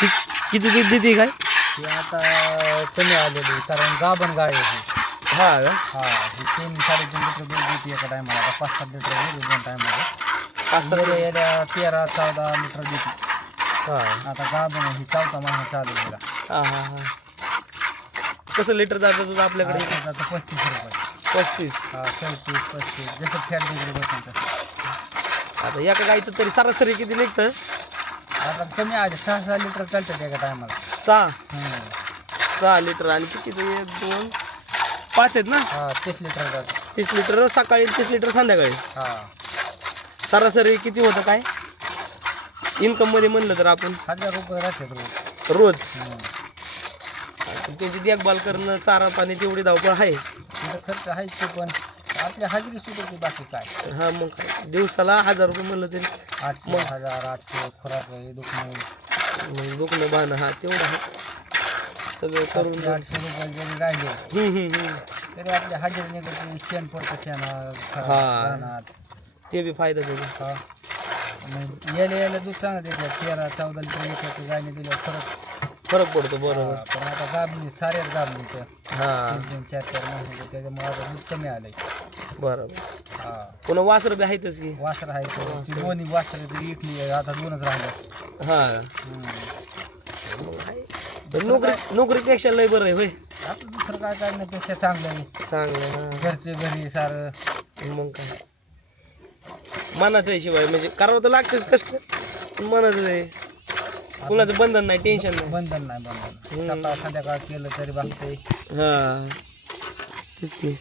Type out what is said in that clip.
किती दूध देते काय? ही आता कमी आलेली कारण गाभण गाय आहे ही. हा का? हा ही 3-3.5 लिटर दूध देते एका टायमाला. आता 5-7 लिटर दूध दोन टायमाला. 5-7 याला 13-14 लिटर देते. हा आता गाभण आहे ही 4था महिना चालू आहे. हा हा हा. कसं लिटर जातं दूध आपल्याकडे? आता 35 रुपये. 35. हा 34-35 जसं फॅट डिग्री बसून तसं. आता एका गाईचं तरी सरासरी किती निघतं? आता कमी आले 6-6 लिटर चालतात एका टायमाला. 6 लिटर. आणि कितीचं? 1 2 5 आहेत ना? हा 30 लिटर जातं. 30 लिटर सकाळी, 30 लिटर संध्याकाळी. हा सरासरी किती होतं काय इन्कम मध्ये म्हणलं तर आपण 1000 रुपये राहतात रोज. रोज? आता त्यांची देखभाल करणं, चारा पाणी तेवढी धावपळ आहे. तिथं खर्च आहेच ते पण आपल्या हजेरी सुद्धा बाकी काय. हा मग काय दिवसाला 1000 रुपये म्हणलं तरी 800 1800 खुराक दुखणं दुखणं बाणं हा तेवढं आहे सगळं करून. 800 रुपये जरी राहिले तरी आपल्या हजेरी निघते. शेण पडतं शेणात ते बी फायदा त्याचा. हा मग यायला दूध चांगलं दिलं 13-14 लिटर लिटरचं गायने दिलं फरक पडतो बरोबर. पण आता गाबली साऱ्यात गाबली तर हा 3-4 महिने त्याच्यामुळे आता दूध कमी आलंय. बरोबर. हा पुन्हा वासर बी आहेतच की. वासर आहे ती दोन्ही वासर तरी इकली आता 2च राहिले. हा मग आहे. पण नोकरीपेक्षा लय बरं आहे होय. आता दुसरं काय करण्यापेक्षा चांगलं आहे. चांगलं. हा घरचे घरी सारं मग काय मनाचं आहे शिवाय म्हणजे करावं तर लागतं कष्ट पण मनाचं आहे. कुणाचं बंधन नाही, टेन्शन नाही. बंधन नाही बंधन. सकाळ संध्याकाळ केलं तरी बागते. हा तेच की.